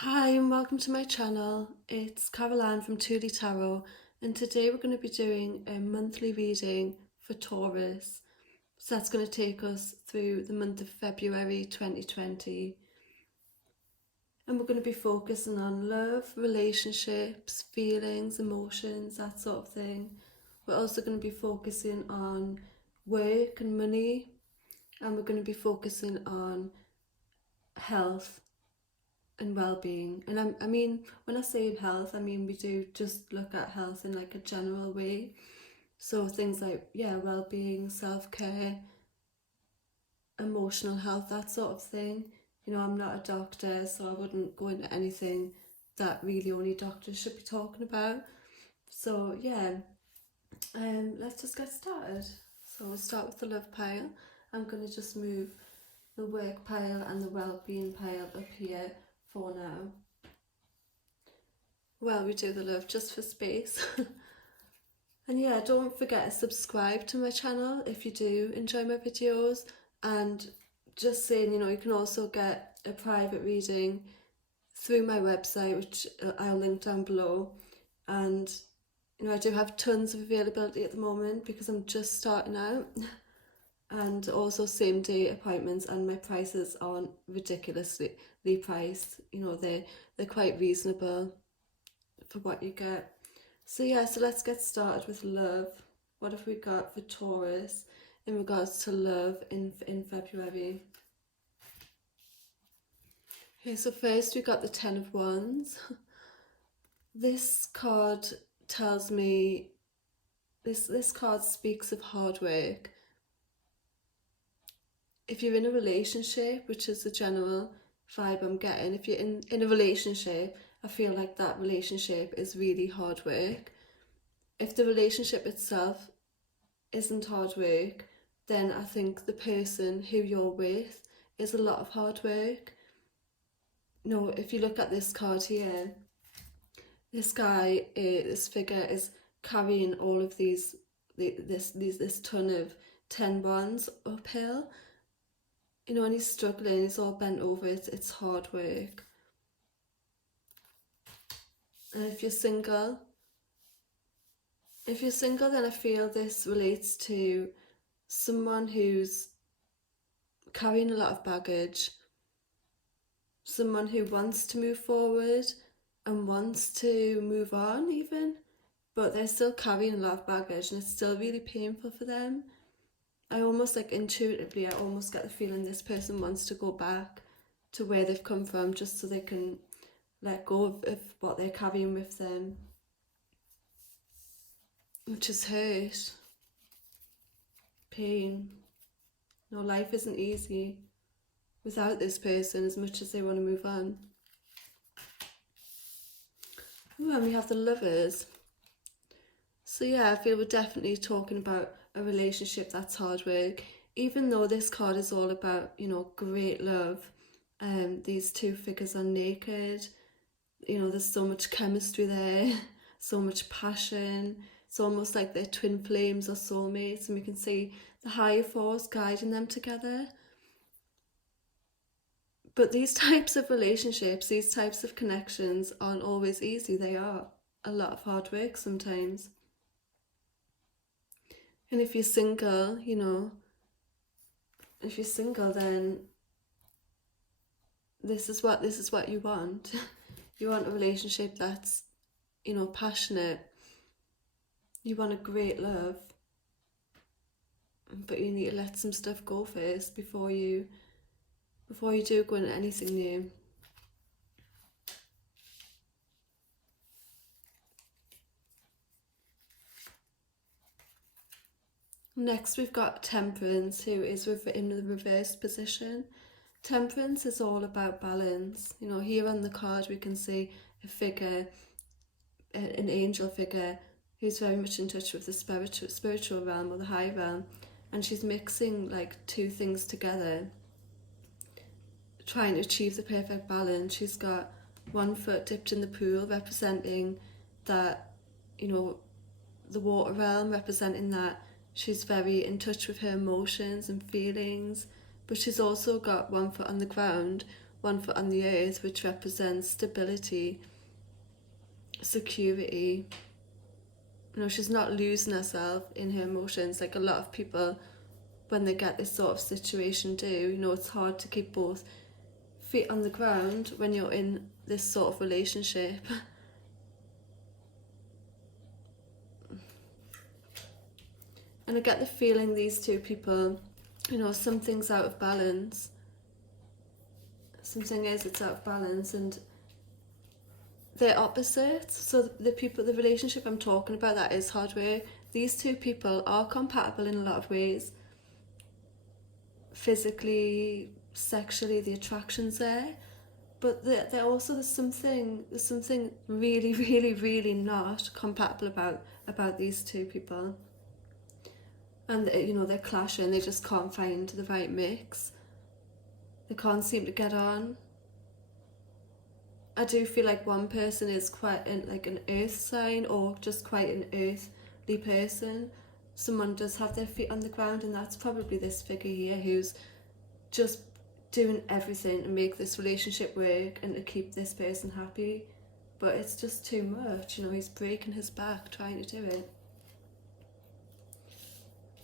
Hi and welcome to my channel. It's Caroline from Tully Tarot, and today we're going to be doing a monthly reading for Taurus. So that's going to take us through the month of February 2020, and we're going to be focusing on love, relationships, feelings, emotions, that sort of thing. We're also going to be focusing on work and money, and we're going to be focusing on health and well-being. And I mean, when I say health, I mean we do just look at health in like a general way. So things like, yeah, well-being, self-care, emotional health, that sort of thing. You know, I'm not a doctor, so I wouldn't go into anything that really only doctors should be talking about. So yeah, let's just get started. So we'll start with the love pile. I'm going to just move the work pile and the well-being pile up here for now. Well, we do the love just for space. And yeah, don't forget to subscribe to my channel if you do enjoy my videos. And just saying, you know, you can also get a private reading through my website, which I'll link down below. And you know, I do have tons of availability at the moment because I'm just starting out. And also same day appointments, and my prices aren't ridiculously priced. You know, they're quite reasonable for what you get. So yeah, so let's get started with love. What have we got for Taurus in regards to love in February? Okay, so first we got the Ten of Wands. This card tells me, this card speaks of hard work. If you're in a relationship, which is the general vibe I'm getting, if you're in a relationship, I feel like that relationship is really hard work. If the relationship itself isn't hard work, then I think the person who you're with is a lot of hard work. No, if you look at this card here, this guy, this figure is carrying all of this ton of 10 wands uphill. You know, and he's struggling, he's all bent over, it's hard work. And if you're single, then I feel this relates to someone who's carrying a lot of baggage, someone who wants to move forward and wants to move on even, but they're still carrying a lot of baggage and it's still really painful for them. I almost like intuitively, I almost get the feeling this person wants to go back to where they've come from just so they can let go of what they're carrying with them, which is hurt, pain. No, life isn't easy without this person as much as they want to move on. Ooh, and we have the Lovers. So yeah, I feel we're definitely talking about a relationship that's hard work. Even though this card is all about, you know, great love, these two figures are naked. You know, there's so much chemistry there, so much passion. It's almost like they're twin flames or soulmates, and we can see the higher force guiding them together. But these types of relationships, these types of connections aren't always easy. They are a lot of hard work sometimes. And if you're single, you know, if you're single, then this is what you want. You want a relationship that's, you know, passionate. You want a great love, but you need to let some stuff go first before you do go into anything new. Next we've got Temperance, who is in the reversed position. Temperance is all about balance. You know, here on the card we can see a figure, an angel figure, who's very much in touch with the spiritual realm or the high realm, and she's mixing like two things together, trying to achieve the perfect balance. She's got one foot dipped in the pool, representing that, you know, the water realm, representing that she's very in touch with her emotions and feelings, but she's also got one foot on the ground, one foot on the earth, which represents stability, security. You know, she's not losing herself in her emotions like a lot of people when they get this sort of situation do. You know, it's hard to keep both feet on the ground when you're in this sort of relationship. And I get the feeling these two people, you know, something's out of balance. Something is, it's out of balance, and they're opposites. So the relationship I'm talking about that is hard work, these two people are compatible in a lot of ways. Physically, sexually, the attraction's there, but they're also there's something really, really, really not compatible about these two people. And you know, they're clashing, they just can't find the right mix. They can't seem to get on. I do feel like one person is quite like an earth sign, or just quite an earthly person. Someone does have their feet on the ground, and that's probably this figure here who's just doing everything to make this relationship work and to keep this person happy. But it's just too much, you know, he's breaking his back trying to do it.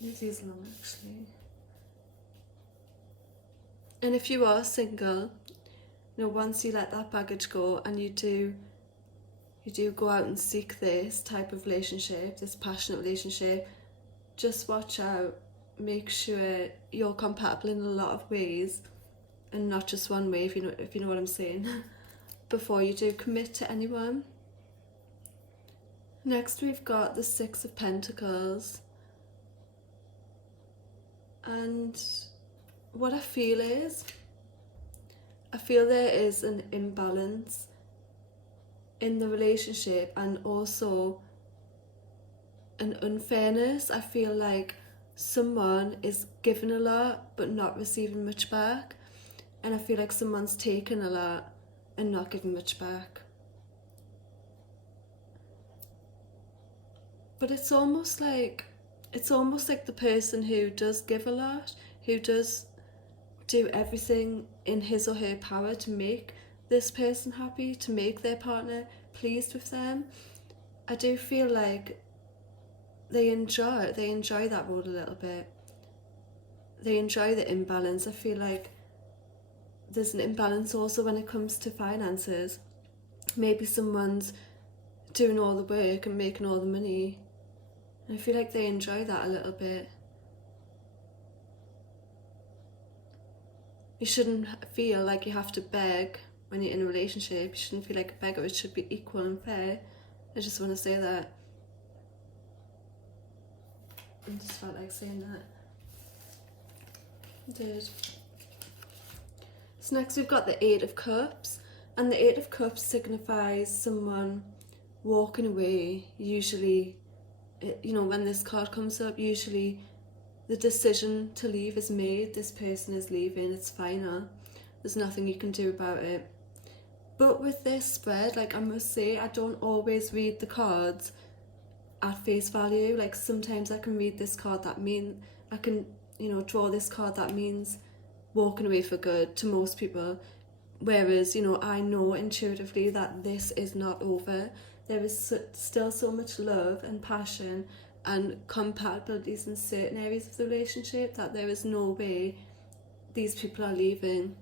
Leave these long actually. And if you are single, you know, once you let that baggage go and you do go out and seek this type of relationship, this passionate relationship, just watch out. Make sure you're compatible in a lot of ways and not just one way, if you know what I'm saying, before you do commit to anyone. Next we've got the Six of Pentacles. And what I feel there is an imbalance in the relationship, and also an unfairness. I feel like someone is giving a lot but not receiving much back, and I feel like someone's taking a lot and not giving much back. But it's almost like the person who does give a lot, who does do everything in his or her power to make this person happy, to make their partner pleased with them. I do feel like they enjoy that role a little bit. They enjoy the imbalance. I feel like there's an imbalance also when it comes to finances. Maybe someone's doing all the work and making all the money. I feel like they enjoy that a little bit. You shouldn't feel like you have to beg when you're in a relationship. You shouldn't feel like a beggar. It should be equal and fair. I just want to say that. I just felt like saying that. I did. So next we've got the Eight of Cups. And the Eight of Cups signifies someone walking away. Usually, you know, when this card comes up, usually the decision to leave is made. This person is leaving. It's final. There's nothing you can do about it. But with this spread, like, I must say, I don't always read the cards at face value. Like, sometimes I can read this card I can, you know, draw this card that means walking away for good to most people. Whereas, you know, I know intuitively that this is not over. There is still so much love and passion and compatibilities in certain areas of the relationship that there is no way these people are leaving.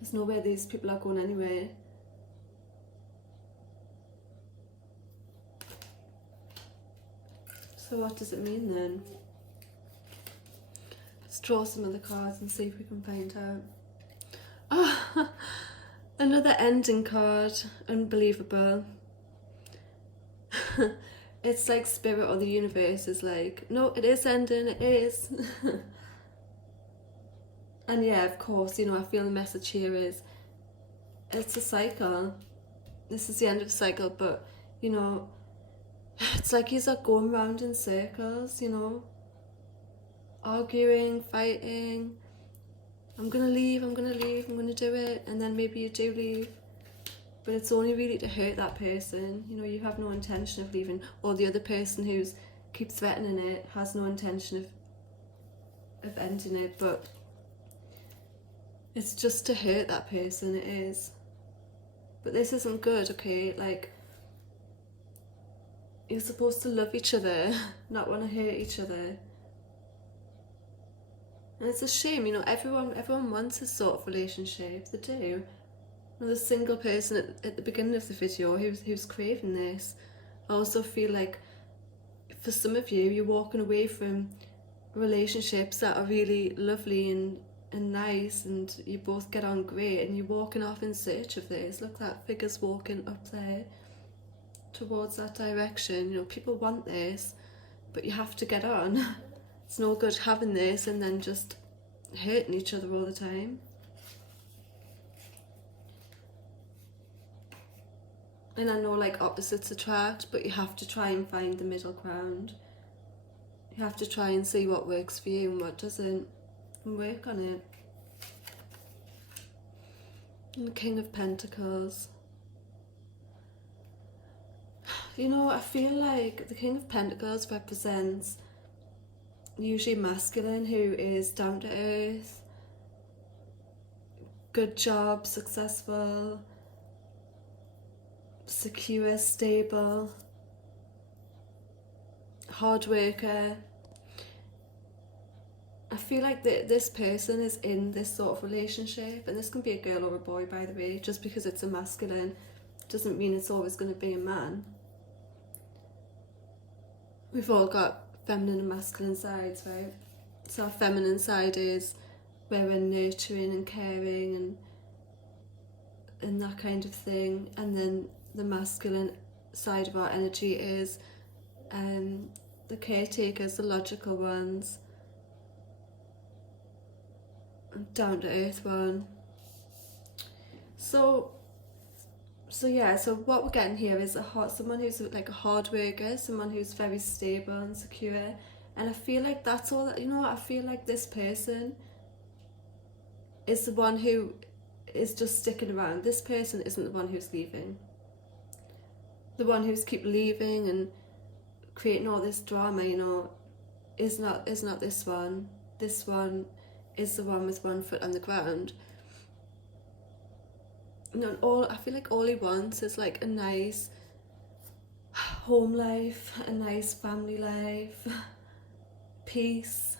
There's no way these people are going anywhere. So what does it mean then? Let's draw some of the cards and see if we can find out. Oh, another ending card. Unbelievable. It's like spirit or the universe is like, no, it is ending, it is. And yeah, of course, you know, I feel the message here is it's a cycle. This is the end of the cycle, but, you know, it's like he's like going round in circles, you know, arguing, fighting. I'm gonna leave, I'm gonna do it, and then maybe you do leave. But it's only really to hurt that person. You know, you have no intention of leaving, or the other person who's keeps threatening it has no intention of ending it. But It's just to hurt that person, it is. But this isn't good, okay? Like, you're supposed to love each other, not want to hurt each other. And it's a shame, you know, everyone wants this sort of relationship, they do. The single person at the beginning of the video who's craving this. I also feel like for some of you, you're walking away from relationships that are really lovely and nice, and you both get on great, and you're walking off in search of this. Look, that figure's walking up there towards that direction. You know, people want this, but you have to get on. It's no good having this and then just hurting each other all the time. And I know, like, opposites attract, but you have to try and find the middle ground. You have to try and see what works for you and what doesn't, and work on it. And the King of Pentacles. You know, I feel like the King of Pentacles represents usually masculine, who is down to earth, good job, successful, secure, stable, hard worker. I feel like this person is in this sort of relationship, and this can be a girl or a boy, by the way. Just because it's a masculine doesn't mean it's always going to be a man. We've all got feminine and masculine sides, right? So our feminine side is where we're nurturing and caring and that kind of thing, and then the masculine side of our energy is the caretakers, the logical ones, down to earth one. So yeah, so what we're getting here is someone who's like a hard worker, someone who's very stable and secure. And I feel like that's all, you know what, I feel like this person is the one who is just sticking around. This person isn't the one who's leaving. The one who's keep leaving and creating all this drama, you know, is not this one. This one is the one with one foot on the ground. You know, I feel like all he wants is like a nice home life, a nice family life, peace.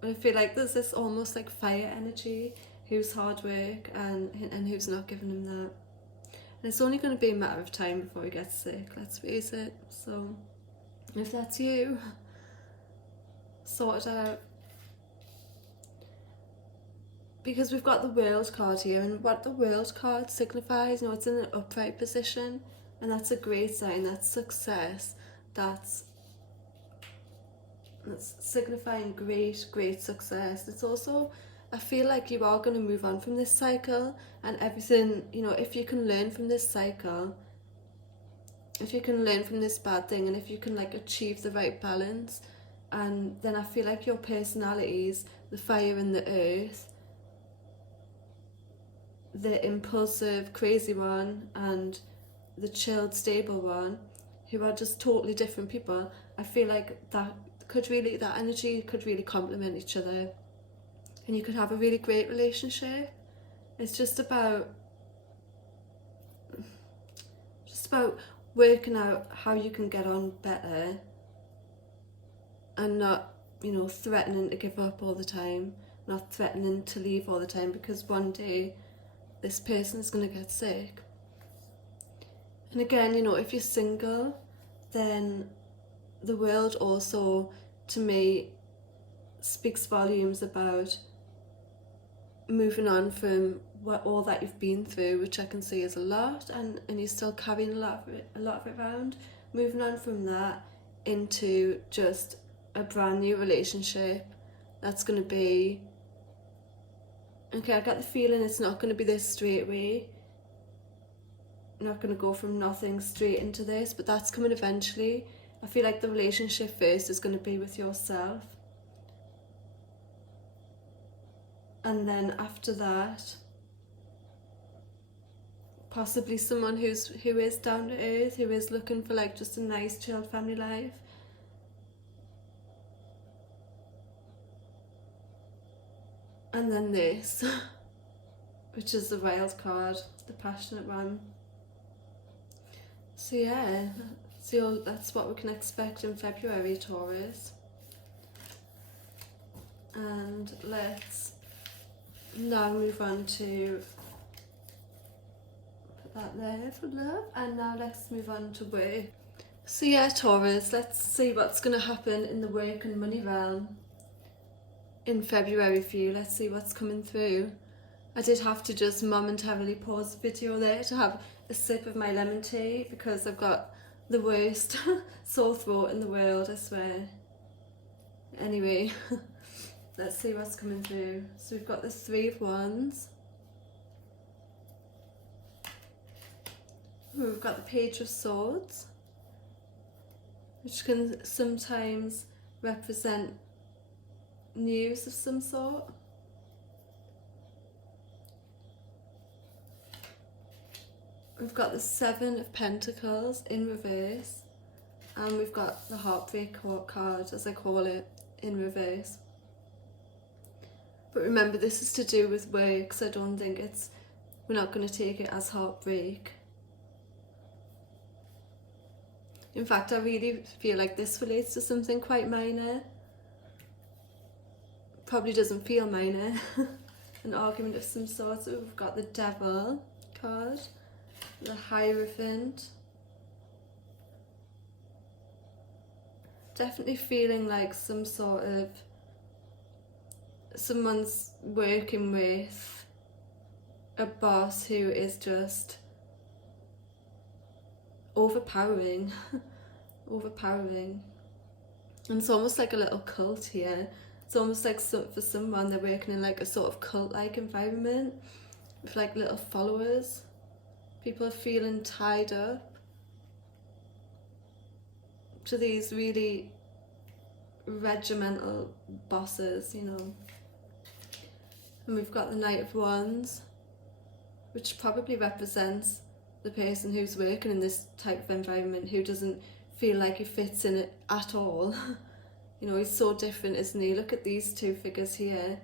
But I feel like there's this almost like fire energy, who's hard work and who's not giving him that. And it's only going to be a matter of time before he gets sick, let's face it. So if that's you, sort it out. Because we've got the World card here, and what the World card signifies, you know, it's in an upright position, and that's a great sign. That's success. That's signifying great success. It's also, I feel like you are going to move on from this cycle, and everything, you know, if you can learn from this cycle, if you can learn from this bad thing, and if you can like achieve the right balance, and then I feel like your personalities, the fire and the earth, the impulsive, crazy one and the chilled, stable one, who are just totally different people, I feel like that energy could really complement each other, and you could have a really great relationship. It's just about working out how you can get on better and not, you know, threatening to give up all the time, not threatening to leave all the time, because one day this person is going to get sick. And again, you know, if you're single, then the World also, to me, speaks volumes about moving on from all that you've been through, which I can see is a lot, and you're still carrying a lot of it around. Moving on from that into just a brand new relationship that's going to be, okay, I got the feeling it's not going to be this straight away. I'm not going to go from nothing straight into this, but that's coming eventually. I feel like the relationship first is going to be with yourself. And then after that, possibly someone who is down to earth, who is looking for like just a nice chilled family life. And then this. which is the wild card, the passionate one. So yeah, so that's what we can expect in February, Taurus. And let's now move on to put that there for love, and now let's move on to work. So yeah, Taurus, let's see what's going to happen in the work and money realm in February for you. Let's see what's coming through. I did have to just momentarily pause the video there to have a sip of my lemon tea because I've got the worst sore throat in the world, I swear. Anyway, let's see what's coming through. So we've got the Three of Wands. We've got the Page of Swords, which can sometimes represent news of some sort. We've got the Seven of Pentacles in reverse, and we've got the Heartbreak card, as I call it, in reverse. But remember, this is to do with work, so I don't think we're not going to take it as heartbreak. In fact, I really feel like this relates to something quite minor. Probably doesn't feel minor. An argument of some sort. So we've got the Devil card, the Hierophant. Definitely feeling like some sort of someone's working with a boss who is just overpowering. Overpowering. And it's almost like a little cult here. It's almost like for someone they're working in like a sort of cult-like environment with like little followers. People are feeling tied up to these really regimental bosses, you know. And we've got the Knight of Wands, which probably represents the person who's working in this type of environment, who doesn't feel like he fits in it at all. You know, he's so different, isn't he? Look at these two figures here.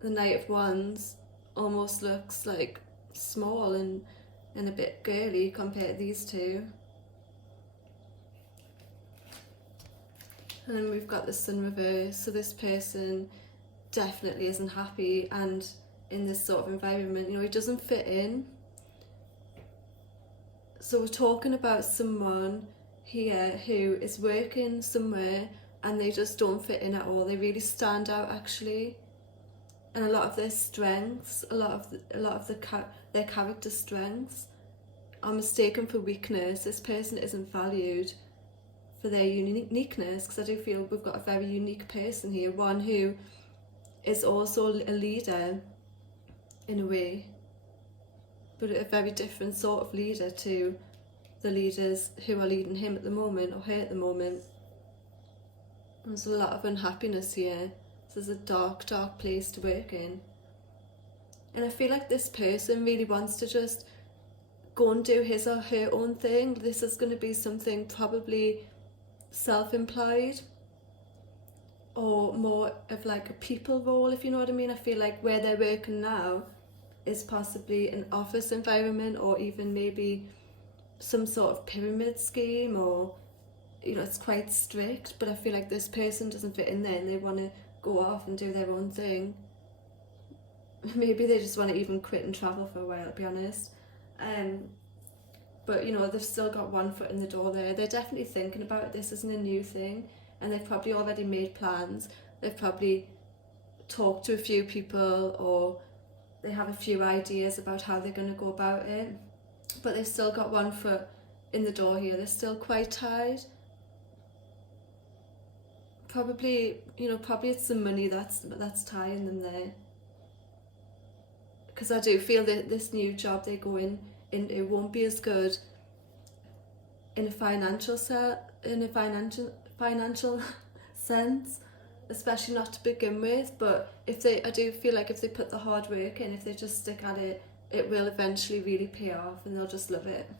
The Knight of Wands almost looks like small and a bit girly compared to these two. And then we've got the Sun reverse, so this person definitely isn't happy and in this sort of environment, you know, he doesn't fit in. So we're talking about someone here who is working somewhere and they just don't fit in at all. They really stand out actually, and a lot of their strengths, a lot of their character strengths are mistaken for weakness. This person isn't valued for their uniqueness, because I do feel we've got a very unique person here, one who is also a leader in a way, but a very different sort of leader to the leaders who are leading him at the moment, or her at the moment. There's a lot of unhappiness here. So there's a dark place to work in. And I feel like this person really wants to just go and do his or her own thing. This is going to be something probably self-employed, or more of like a people role, if you know what I mean. I feel like where they're working now is possibly an office environment, or even maybe some sort of pyramid scheme, or, you know, it's quite strict, but I feel like this person doesn't fit in there and they want to go off and do their own thing. Maybe they just want to even quit and travel for a while, to be honest. But, you know, they've still got one foot in the door there. They're definitely thinking about it. This isn't a new thing, and they've probably already made plans. They've probably talked to a few people, or they have a few ideas about how they're going to go about it. But they've still got one foot in the door here. They're still quite tied. Probably, you know, probably it's the money that's tying them there. Because I do feel that this new job they go in it won't be as good in a financial sense, especially not to begin with. But I do feel like if they put the hard work in, if they just stick at it, it will eventually really pay off, and they'll just love it.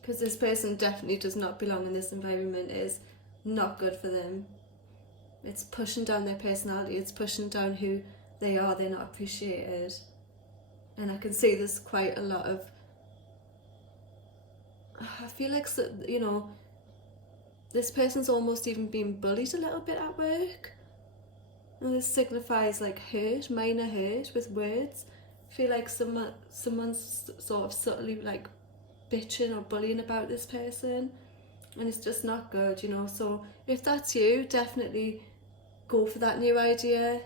Because this person definitely does not belong in this environment. It is not good for them. It's pushing down their personality. It's pushing down who they are. They're not appreciated. And I can see there's quite a lot of, I feel like, you know, this person's almost even been bullied a little bit at work. And this signifies like hurt, minor hurt with words. I feel like someone's sort of subtly like bitching or bullying about this person, and it's just not good, you know. So if that's you, definitely go for that new idea.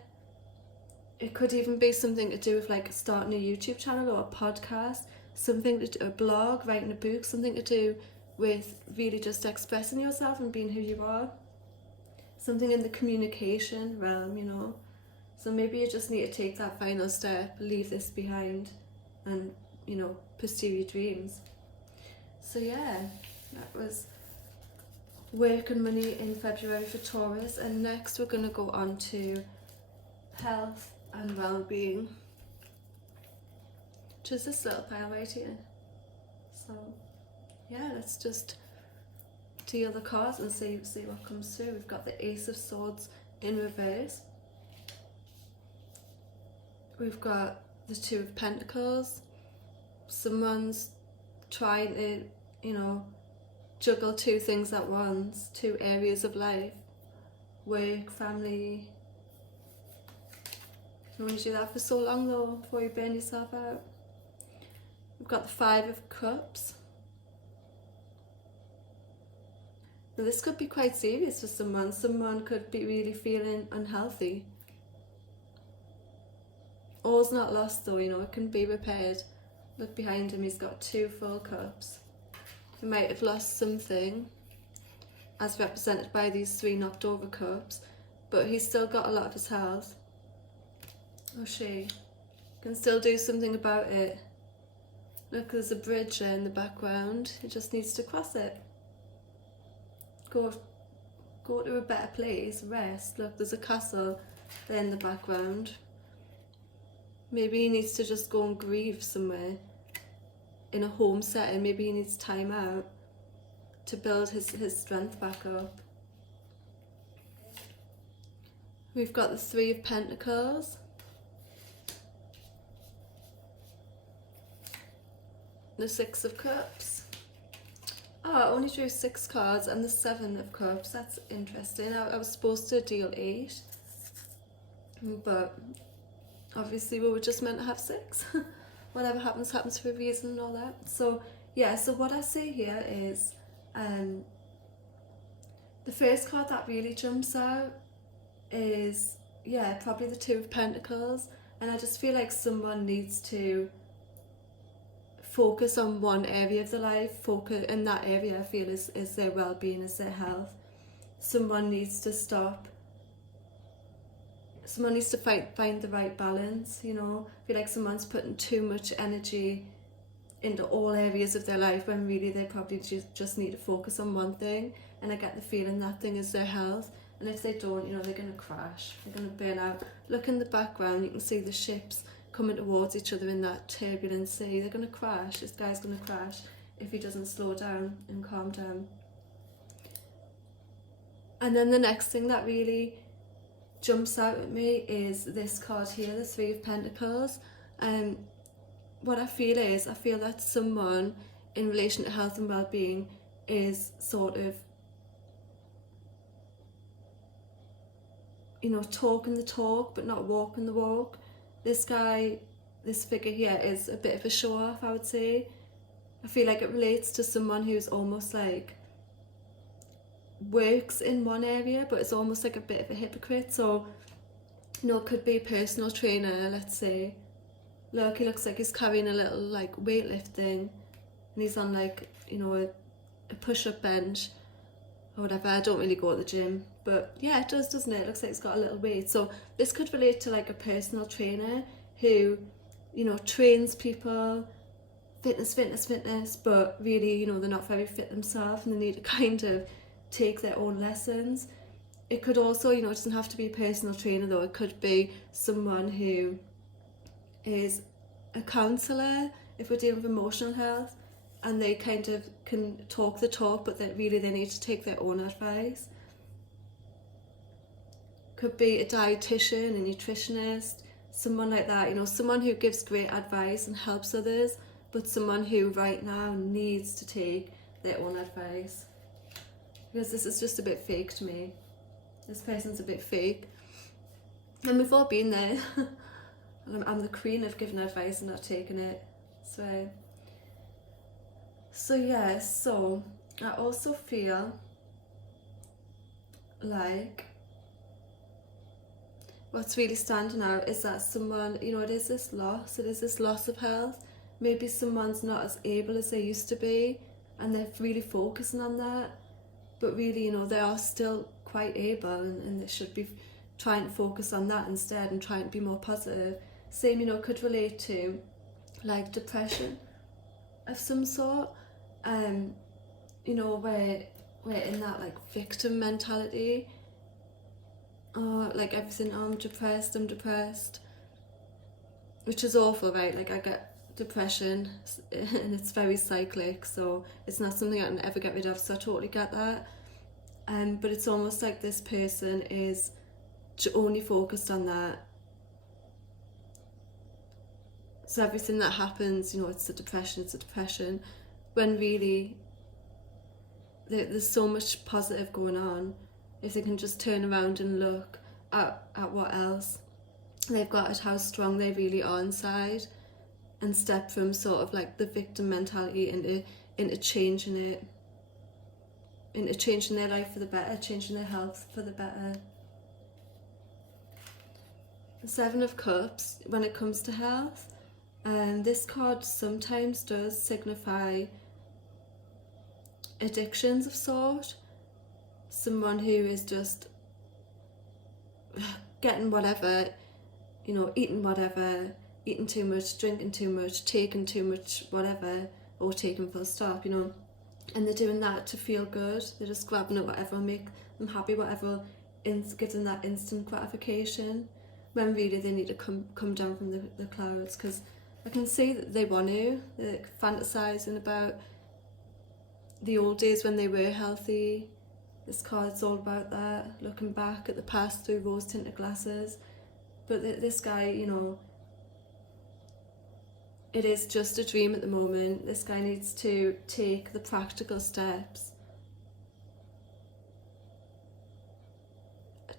It could even be something to do with like starting a YouTube channel or a podcast, something to do, a blog, writing a book, something to do with really just expressing yourself and being who you are. Something in the communication realm, you know. So maybe you just need to take that final step, leave this behind, and, you know, pursue your dreams. So yeah, that was work and money in February for Taurus. And next we're going to go on to health and well-being, which is this little pile right here. So yeah, let's just deal the cards and see what comes through. We've got the Ace of Swords in reverse. We've got the Two of Pentacles. Someone's trying to, you know, juggle two things at once, two areas of life, work, family. You want to do that for so long though before you burn yourself out. We've got the Five of Cups. Now this could be quite serious for someone. Someone could be really feeling unhealthy. All's not lost though, you know, it can be repaired. Look behind him, he's got two full cups. He might have lost something, as represented by these three knocked over cups, but he's still got a lot of his health. Or she can still do something about it. Look, there's a bridge there in the background. He just needs to cross it. Go to a better place, rest. Look, there's a castle there in the background. Maybe he needs to just go and grieve somewhere in a home setting. Maybe he needs time out to build his strength back up. We've got the Three of Pentacles. The Six of Cups. Oh, I only drew 6 cards, and the Seven of Cups. That's interesting. I was supposed to deal 8, but obviously we were just meant to have 6. Whatever happens, happens for a reason and all that. So yeah, so what I see here is the first card that really jumps out is, yeah, probably the Two of Pentacles. And I just feel like someone needs to focus on one area of their life. Focus in that area, I feel, is their well-being, is their health. Someone needs to stop. Someone needs to find the right balance, you know. I feel like someone's putting too much energy into all areas of their life when really they probably just need to focus on one thing. And I get the feeling that thing is their health. And if they don't, you know, they're going to crash. They're going to burn out. Look in the background, you can see the ships coming towards each other in that turbulent sea. They're going to crash. This guy's going to crash if he doesn't slow down and calm down. And then the next thing that really jumps out at me is this card here, the Three of Pentacles. What I feel that someone in relation to health and well-being is sort of, you know, talking the talk but not walking the walk. This guy, this figure here, is a bit of a show-off, I would say. I feel like it relates to someone who's almost like works in one area but it's almost like a bit of a hypocrite. So, you know, it could be a personal trainer, let's say. Look, he looks like he's carrying a little like weightlifting and he's on like, you know, a push-up bench or whatever. I don't really go to the gym, but yeah, it does, doesn't it? It looks like it's got a little weight. So this could relate to like a personal trainer who, you know, trains people, fitness, but really, you know, they're not very fit themselves and they need to kind of take their own lessons. It could also, you know, it doesn't have to be a personal trainer though. It could be someone who is a counsellor if we're dealing with emotional health, and they kind of can talk the talk but that really they need to take their own advice. Could be a dietitian, a nutritionist, someone like that, you know, someone who gives great advice and helps others, but someone who right now needs to take their own advice. Because this is just a bit fake to me. This person's a bit fake. And we've all been there. And I'm the queen of giving advice and not taking it. So yeah, so I also feel like what's really standing out is that someone, you know, it is this loss of health. Maybe someone's not as able as they used to be, and they're really focusing on that, but really, you know, they are still quite able, and they should be trying to focus on that instead and trying to be more positive. Same, you know, could relate to like depression of some sort, you know, where we're in that like victim mentality, or like everything, oh, I'm depressed, which is awful, right? Like I get depression and it's very cyclic, so it's not something I can ever get rid of, so I totally get that. But it's almost like this person is only focused on that. So everything that happens, you know, it's a depression, when really there's so much positive going on. If they can just turn around and look at what else they've got, at how strong they really are inside, and step from sort of like the victim mentality into changing it, into changing their life for the better, changing their health for the better. The Seven of Cups, when it comes to health, this card sometimes does signify addictions of sort. Someone who is just getting whatever, you know, eating whatever, eating too much, drinking too much, taking too much whatever, or taking full stop, you know, and they're doing that to feel good. They're just grabbing at whatever will make them happy, whatever gives them that instant gratification, when really they need to come down from the clouds. Because I can see that they want to, they're like fantasizing about the old days when they were healthy. This card's all about that, looking back at the past through rose-tinted glasses. But this guy, you know, it is just a dream at the moment. This guy needs to take the practical steps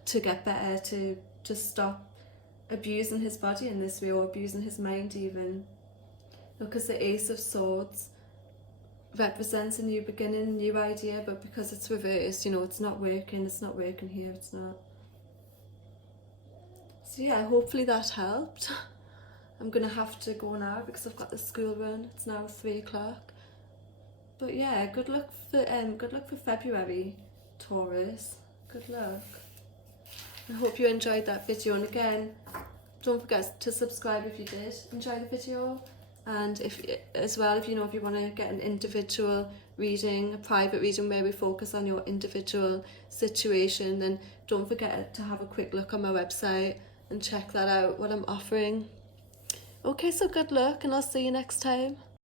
to get better, to stop abusing his body in this way, or abusing his mind even. Because the Ace of Swords represents a new beginning, a new idea, but because it's reversed, you know, it's not working here, it's not. So yeah, hopefully that helped. I'm gonna have to go now because I've got the school run. It's now 3 o'clock. But yeah, good luck for February, Taurus. Good luck. I hope you enjoyed that video, and again, don't forget to subscribe if you did enjoy the video. And if you want to get an individual reading, a private reading where we focus on your individual situation, then don't forget to have a quick look on my website and check that out, what I'm offering. Okay, so good luck, and I'll see you next time.